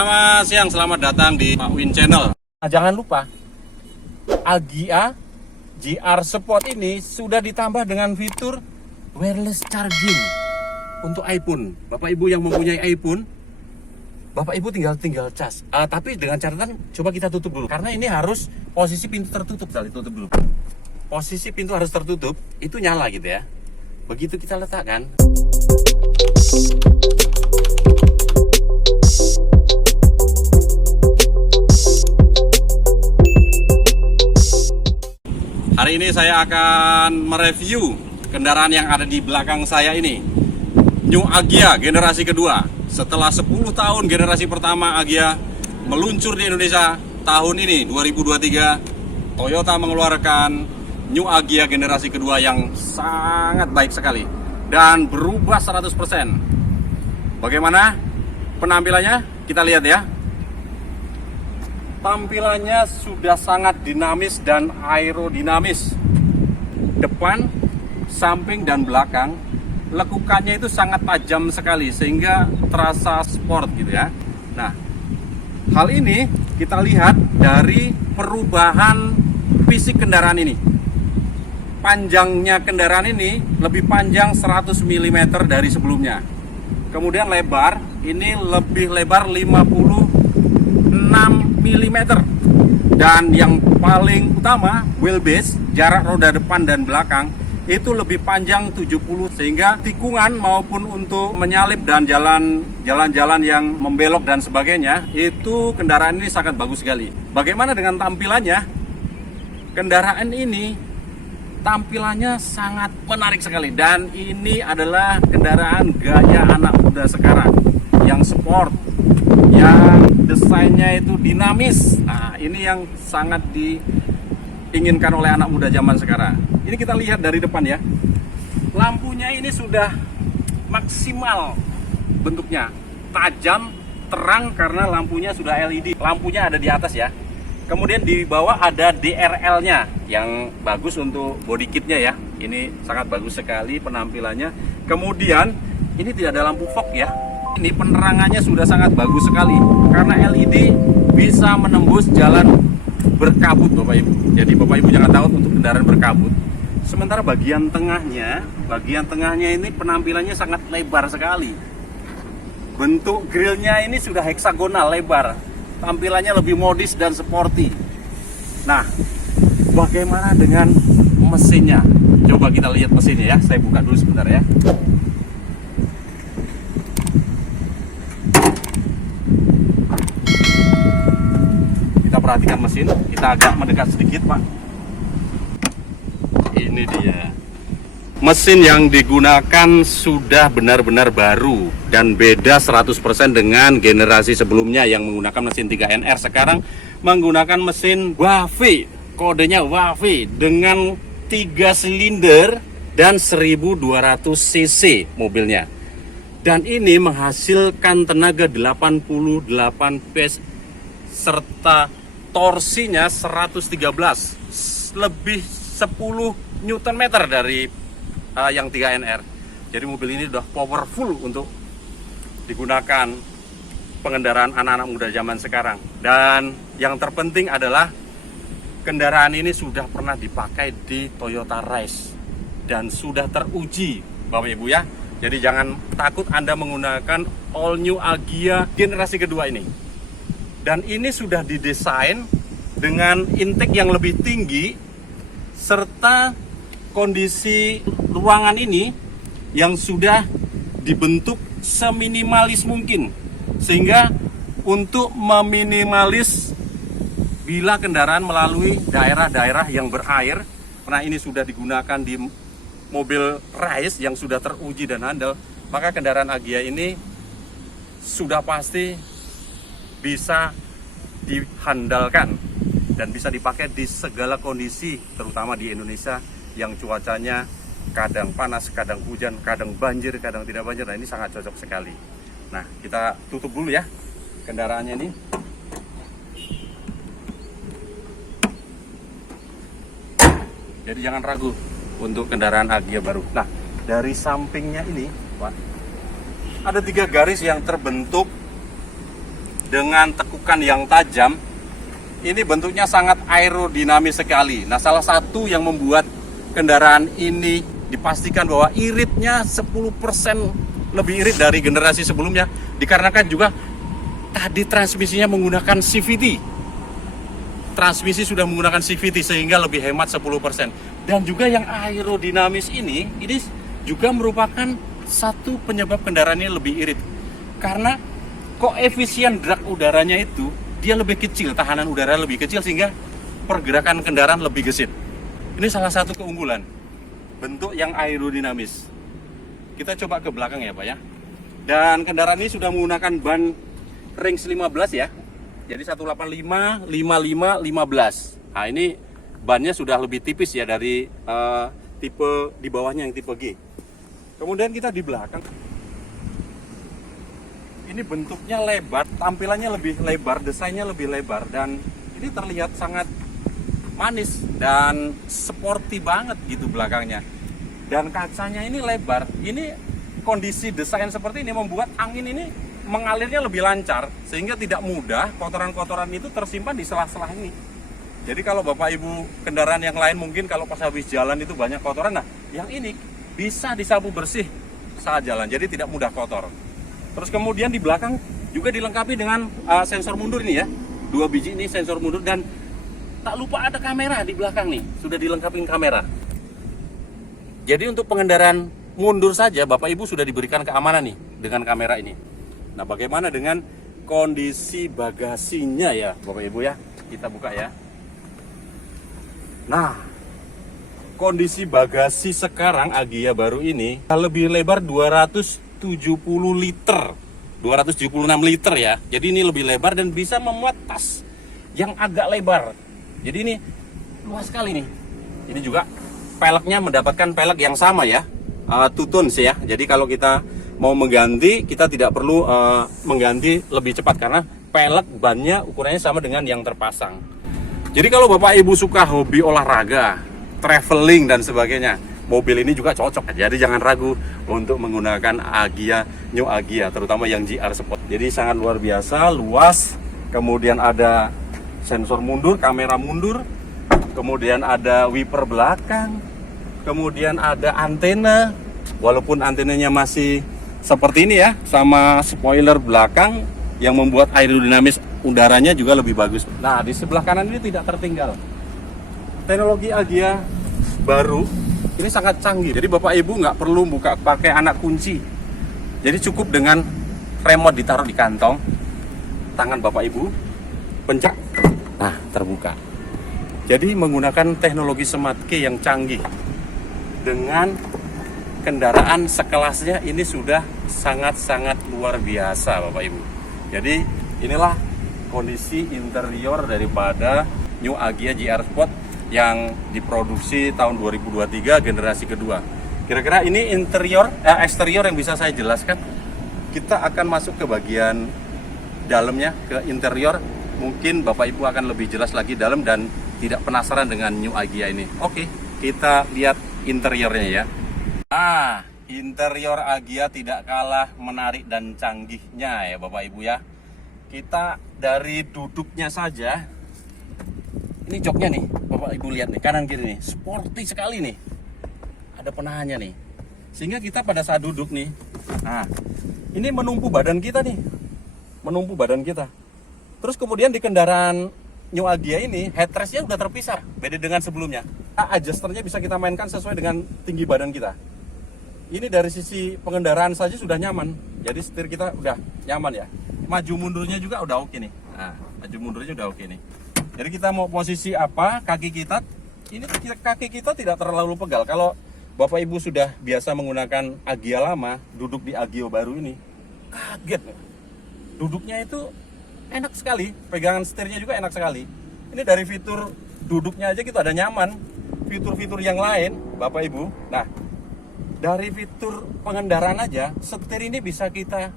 Selamat siang, selamat datang di Pak Win Channel. Nah, jangan lupa, Agya GR Sport ini sudah ditambah dengan fitur wireless charging untuk iPhone. Bapak Ibu yang mempunyai iPhone, Bapak Ibu tinggal cas. Tapi dengan catatan, coba kita tutup dulu. Karena ini harus posisi pintu tertutup, tutup dulu. Posisi pintu harus tertutup, itu nyala gitu ya. Begitu kita letakkan. Hari ini saya akan mereview kendaraan yang ada di belakang saya ini, New Agya generasi kedua. Setelah 10 tahun generasi pertama Agya meluncur di Indonesia, tahun ini 2023 Toyota mengeluarkan New Agya generasi kedua yang sangat baik sekali dan berubah 100%. Bagaimana penampilannya? Kita lihat ya. Tampilannya sudah sangat dinamis dan aerodinamis. Depan, samping, dan belakang lekukannya itu sangat tajam sekali sehingga terasa sport gitu ya. Nah, hal ini kita lihat dari perubahan fisik kendaraan ini. Panjangnya kendaraan ini lebih panjang 100 mm dari sebelumnya. Kemudian lebar, ini lebih lebar 56 mm. Dan yang paling utama, wheelbase, jarak roda depan dan belakang itu lebih panjang 70, sehingga tikungan maupun untuk menyalip dan jalan-jalan yang membelok dan sebagainya, itu kendaraan ini sangat bagus sekali. Bagaimana dengan tampilannya? Kendaraan ini tampilannya sangat menarik sekali, dan ini adalah kendaraan gaya anak muda sekarang yang sport, yang desainnya itu dinamis. Nah, ini yang sangat diinginkan oleh anak muda zaman sekarang. Ini kita lihat dari depan ya. Lampunya ini sudah maksimal bentuknya, tajam, terang karena lampunya sudah LED. Lampunya ada di atas ya. Kemudian di bawah ada DRL-nya yang bagus untuk body kitnya ya. Ini sangat bagus sekali penampilannya. Kemudian ini tidak ada lampu fog ya. Ini penerangannya sudah sangat bagus sekali karena LED bisa menembus jalan berkabut Bapak Ibu. Jadi Bapak Ibu jangan takut untuk kendaraan berkabut. Sementara bagian tengahnya ini penampilannya sangat lebar sekali. Bentuk grillnya ini sudah heksagonal lebar. Tampilannya lebih modis dan sporty. Nah, bagaimana dengan mesinnya? Coba kita lihat mesinnya ya. Saya buka dulu sebentar ya. Kita perhatikan mesin. Kita agak mendekat sedikit, Pak. Ini dia. Mesin yang digunakan sudah benar-benar baru dan beda 100% dengan generasi sebelumnya yang menggunakan mesin 3NR. Sekarang menggunakan mesin WAFE, kodenya WAFE dengan 3 silinder dan 1200 cc mobilnya. Dan ini menghasilkan tenaga 88 PS serta torsinya 113, lebih 10 Nm dari yang 3NR. Jadi mobil ini udah powerful untuk digunakan pengendaraan anak-anak muda zaman sekarang. Dan yang terpenting adalah kendaraan ini sudah pernah dipakai di Toyota Race dan sudah teruji Bapak Ibu ya. Jadi jangan takut Anda menggunakan all new Agya generasi kedua ini. Dan ini sudah didesain dengan intake yang lebih tinggi serta kondisi ruangan ini yang sudah dibentuk seminimalis mungkin, sehingga untuk meminimalis bila kendaraan melalui daerah-daerah yang berair, karena ini sudah digunakan di mobil race yang sudah teruji dan handal, maka kendaraan Agya ini sudah pasti bisa dihandalkan dan bisa dipakai di segala kondisi, terutama di Indonesia yang cuacanya kadang panas, kadang hujan, kadang banjir, kadang tidak banjir. Nah, ini sangat cocok sekali. Nah, kita tutup dulu ya kendaraannya ini. Jadi jangan ragu untuk kendaraan Agya baru. Nah, dari sampingnya ini, Pak, ada 3 garis yang terbentuk dengan tekukan yang tajam, ini bentuknya sangat aerodinamis sekali. Nah, salah satu yang membuat kendaraan ini dipastikan bahwa iritnya 10% lebih irit dari generasi sebelumnya, dikarenakan juga tadi transmisinya menggunakan CVT. Transmisi sudah menggunakan CVT sehingga lebih hemat 10%. Dan juga yang aerodinamis ini juga merupakan satu penyebab kendaraan ini lebih irit. Karena koefisien drag udaranya itu dia lebih kecil, tahanan udara lebih kecil sehingga pergerakan kendaraan lebih gesit. Ini salah satu keunggulan, bentuk yang aerodinamis. Kita coba ke belakang ya Pak ya. Dan kendaraan ini sudah menggunakan ban range 15 ya. Jadi 185, 55, 15. Nah ini bannya sudah lebih tipis ya dari tipe di bawahnya yang tipe G. Kemudian kita di belakang. Ini bentuknya lebar, tampilannya lebih lebar, desainnya lebih lebar, dan ini terlihat sangat manis dan sporty banget gitu belakangnya. Dan kacanya ini lebar. Ini kondisi desain seperti ini membuat angin ini mengalirnya lebih lancar, sehingga tidak mudah kotoran-kotoran itu tersimpan di sela-sela ini. Jadi kalau Bapak Ibu kendaraan yang lain mungkin kalau pas habis jalan itu banyak kotoran, nah yang ini bisa disapu bersih saat jalan, jadi tidak mudah kotor. Terus kemudian di belakang juga dilengkapi dengan sensor mundur ini ya. 2 biji ini sensor mundur, dan tak lupa ada kamera di belakang nih. Sudah dilengkapi kamera. Jadi untuk pengendaraan mundur saja Bapak Ibu sudah diberikan keamanan nih dengan kamera ini. Nah, bagaimana dengan kondisi bagasinya ya Bapak Ibu ya? Kita buka ya. Nah, kondisi bagasi sekarang Agya baru ini lebih lebar 276 liter ya. Jadi ini lebih lebar dan bisa memuat tas yang agak lebar. Jadi ini luas sekali nih. Ini juga peleknya mendapatkan pelek yang sama ya, 2 tons ya. Jadi kalau kita mau mengganti, kita tidak perlu mengganti lebih cepat karena pelek bannya ukurannya sama dengan yang terpasang. Jadi kalau Bapak Ibu suka hobi olahraga, traveling dan sebagainya, mobil ini juga cocok. Jadi jangan ragu untuk menggunakan Agya, New Agya, terutama yang GR Sport. Jadi sangat luar biasa, luas. Kemudian ada sensor mundur, kamera mundur. Kemudian ada wiper belakang. Kemudian ada antena. Walaupun antenanya masih seperti ini ya, sama spoiler belakang yang membuat aerodinamis udaranya juga lebih bagus. Nah, di sebelah kanan ini tidak tertinggal. Teknologi Agya baru ini sangat canggih. Jadi Bapak Ibu nggak perlu buka pakai anak kunci. Jadi cukup dengan remote ditaruh di kantong tangan Bapak Ibu, pencet, nah terbuka. Jadi menggunakan teknologi Smart Key yang canggih dengan kendaraan sekelasnya ini sudah sangat-sangat luar biasa Bapak Ibu. Jadi inilah kondisi interior daripada New Agya GR Sport yang diproduksi tahun 2023 generasi kedua. Kira-kira ini eksterior yang bisa saya jelaskan. Kita akan masuk ke bagian dalamnya, ke interior. Mungkin Bapak Ibu akan lebih jelas lagi dalam dan tidak penasaran dengan New Agya ini. Oke, kita lihat interiornya ya. Nah, interior Agya tidak kalah menarik dan canggihnya ya Bapak Ibu ya. Kita dari duduknya saja, ini joknya nih Bapak Ibu lihat nih, kanan kiri nih, sporty sekali nih. Ada penahannya nih, sehingga kita pada saat duduk nih, nah ini menumpu badan kita nih, menumpu badan kita. Terus kemudian di kendaraan New Agya ini headrestnya udah terpisah, beda dengan sebelumnya. Adjusternya bisa kita mainkan sesuai dengan tinggi badan kita. Ini dari sisi pengendaraan saja sudah nyaman, jadi setir kita udah nyaman ya. Maju mundurnya juga udah oke nih. Nah, maju mundurnya udah oke nih. Jadi kita mau posisi apa, kaki kita tidak terlalu pegal. Kalau Bapak Ibu sudah biasa menggunakan Agya lama, duduk di Agya baru ini, kaget. Duduknya itu enak sekali, pegangan setirnya juga enak sekali. Ini dari fitur duduknya aja kita ada nyaman. Fitur-fitur yang lain, Bapak Ibu. Nah, dari fitur pengendaraan aja, setir ini bisa kita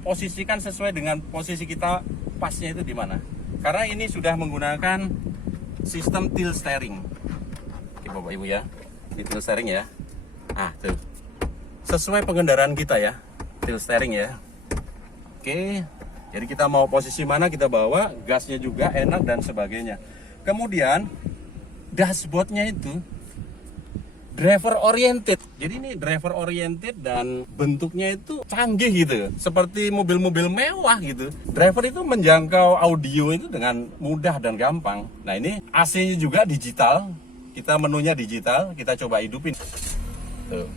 posisikan sesuai dengan posisi kita pasnya itu di mana. Karena ini sudah menggunakan sistem tilt steering. Oke Bapak Ibu ya, di tilt steering ya. Ah tuh, sesuai pengendaraan kita ya, tilt steering ya. Oke, Jadi kita mau posisi mana kita bawa, gasnya juga enak dan sebagainya. Kemudian dashboardnya itu driver oriented. Jadi ini driver oriented dan bentuknya itu canggih gitu, seperti mobil-mobil mewah gitu. Driver itu menjangkau audio itu dengan mudah dan gampang. Nah ini AC-nya juga digital. Kita menunya digital, kita coba hidupin. Tuh.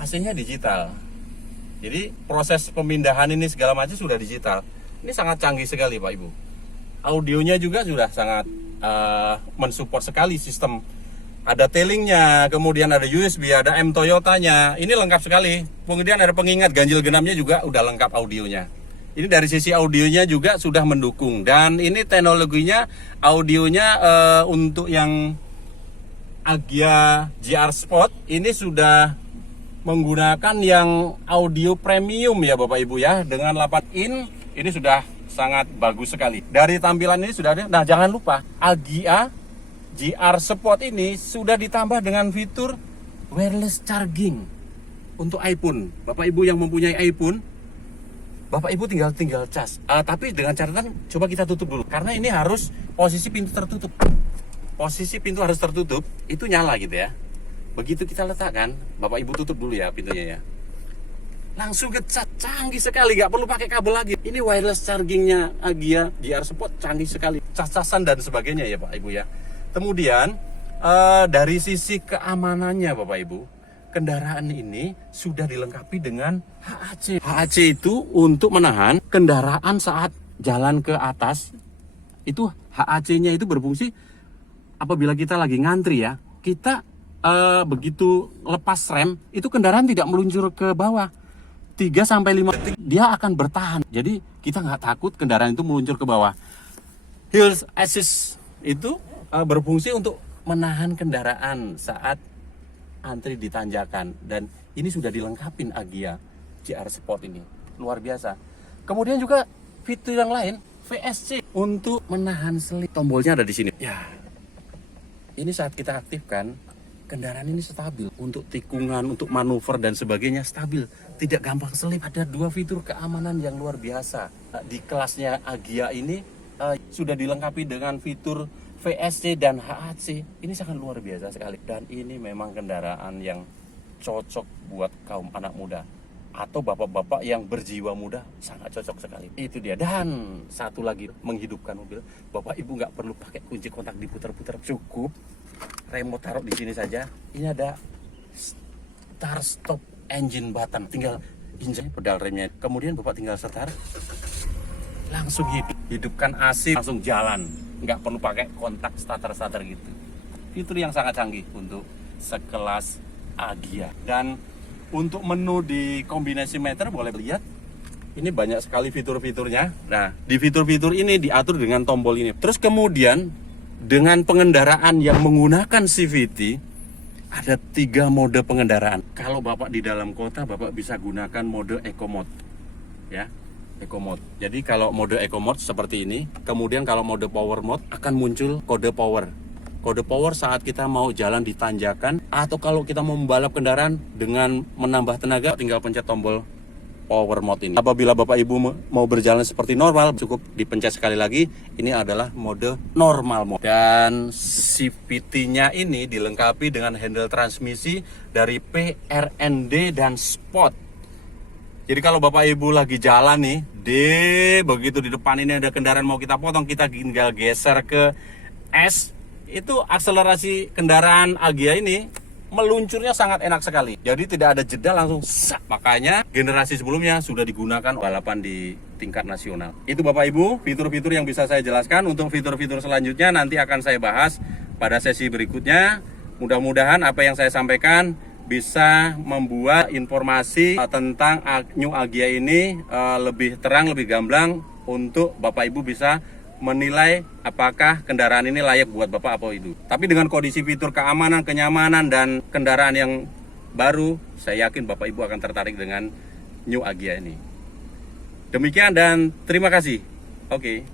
AC-nya digital. Jadi proses pemindahan ini segala macam sudah digital. Ini sangat canggih sekali Pak Ibu. Audionya juga sudah sangat mensupport sekali sistem. Ada tailingnya, kemudian ada USB, ada M Toyotanya. Ini lengkap sekali. Kemudian ada pengingat ganjil genapnya juga udah lengkap audionya. Ini dari sisi audionya juga sudah mendukung. Dan ini teknologinya audionya untuk yang Agya GR Sport ini sudah menggunakan yang audio premium ya Bapak Ibu ya, dengan 8 in ini sudah sangat bagus sekali. Dari tampilan ini sudah ada. Nah jangan lupa Agya GR Sport ini sudah ditambah dengan fitur wireless charging untuk iPhone. Bapak Ibu yang mempunyai iPhone, Bapak Ibu tinggal cas. Tapi dengan catatan coba kita tutup dulu karena ini harus posisi pintu tertutup. Posisi pintu harus tertutup, itu nyala gitu ya. Begitu kita letakkan, Bapak Ibu tutup dulu ya pintunya ya. Langsung ngecas, canggih sekali, nggak perlu pakai kabel lagi. Ini wireless chargingnya Agya GR Sport canggih sekali. Cas-casan dan sebagainya ya Pak Ibu ya. Kemudian dari sisi keamanannya Bapak Ibu, kendaraan ini sudah dilengkapi dengan HAC. HAC itu untuk menahan kendaraan saat jalan ke atas. Itu HAC-nya itu berfungsi apabila kita lagi ngantri ya. Kita begitu lepas rem, itu kendaraan tidak meluncur ke bawah. 3-5 detik dia akan bertahan. Jadi kita nggak takut kendaraan itu meluncur ke bawah. Hill assist itu berfungsi untuk menahan kendaraan saat antri di tanjakan. Dan ini sudah dilengkapin Agya GR Sport ini. Luar biasa. Kemudian juga fitur yang lain, VSC untuk menahan selip. Tombolnya ada di sini. Ya. Ini saat kita aktifkan, kendaraan ini stabil untuk tikungan, untuk manuver dan sebagainya stabil, tidak gampang selip. Ada 2 fitur keamanan yang luar biasa. Di kelasnya Agya ini sudah dilengkapi dengan fitur VSC dan HAC. Ini sangat luar biasa sekali. Dan ini memang kendaraan yang cocok buat kaum anak muda atau bapak-bapak yang berjiwa muda, sangat cocok sekali. Itu dia. Dan satu lagi, menghidupkan mobil. Bapak Ibu nggak perlu pakai kunci kontak diputar-putar, cukup remote taruh di sini saja. Ini ada start stop engine button, tinggal injek pedal remnya. Kemudian Bapak tinggal setar, langsung hidupkan AC, langsung jalan. Nggak perlu pakai kontak starter gitu. Fitur yang sangat canggih untuk sekelas Agya. Dan untuk menu di kombinasi meter boleh lihat. Ini banyak sekali fitur-fiturnya. Nah, di fitur-fitur ini diatur dengan tombol ini. Terus kemudian dengan pengendaraan yang menggunakan CVT, ada 3 mode pengendaraan. Kalau Bapak di dalam kota, Bapak bisa gunakan mode Eco Mode. Ya, Eco Mode. Jadi kalau mode Eco Mode seperti ini, kemudian kalau mode Power Mode akan muncul kode power. Kode power saat kita mau jalan di tanjakan, atau kalau kita mau membalap kendaraan dengan menambah tenaga, tinggal pencet tombol Power Mode ini. Apabila Bapak Ibu mau berjalan seperti normal, cukup dipencet sekali lagi. Ini adalah mode normal mode. Dan CVT-nya ini dilengkapi dengan handle transmisi dari PRND dan Sport. Jadi kalau Bapak Ibu lagi jalan nih, begitu di depan ini ada kendaraan mau kita potong, kita tinggal geser ke S. Itu akselerasi kendaraan Agya ini meluncurnya sangat enak sekali. Jadi tidak ada jeda, langsung sak. Makanya generasi sebelumnya sudah digunakan balapan di tingkat nasional. Itu Bapak Ibu fitur-fitur yang bisa saya jelaskan. Untuk fitur-fitur selanjutnya nanti akan saya bahas pada sesi berikutnya. Mudah-mudahan apa yang saya sampaikan bisa membuat informasi tentang New Agya ini lebih terang, lebih gamblang untuk Bapak Ibu bisa menilai apakah kendaraan ini layak buat Bapak apa itu. Tapi dengan kondisi fitur keamanan, kenyamanan, dan kendaraan yang baru, saya yakin Bapak Ibu akan tertarik dengan New Agya ini. Demikian dan terima kasih. Oke.